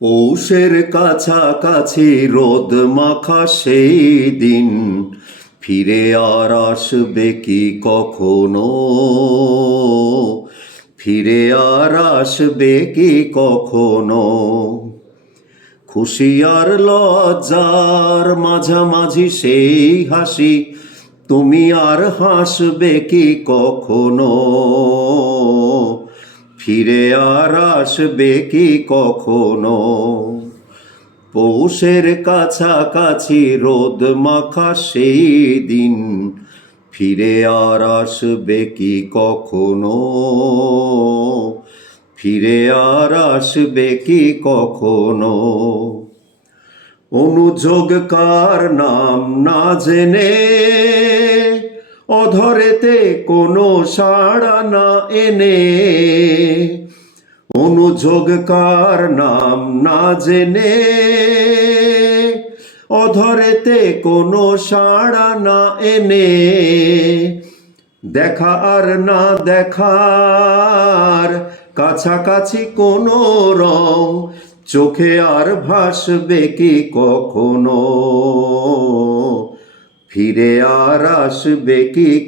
পৌষের কাছাকাছি রোদ মাখা সেই দিন ফিরে আর আসবে কি কখনো? ফিরে আর আসবে কি কখনো? খুশি আর লজ্জার মাঝামাঝি সেই হাসি তুমি আর হাসবে কি কখনো? ফিরে আর আসবে কি কখনো? পৌষের কাছাকাছি রোদ মাখা সেই দিন ফিরে আর আসবে কি কখনো? ফিরে আর আসবে কি কখনো? অনুযোগ কার নাম না জেনে অধরেতে কোনো সাড়া না এনে, অনুযোগ কার নাম না জেনে অধরেতে কোনো সাড়া না এনে, দেখা আর না দেখার কাছাকাছি কোনো রং চোখে আর ভাসবে কি কখনো? ফিরে আর আসবে কি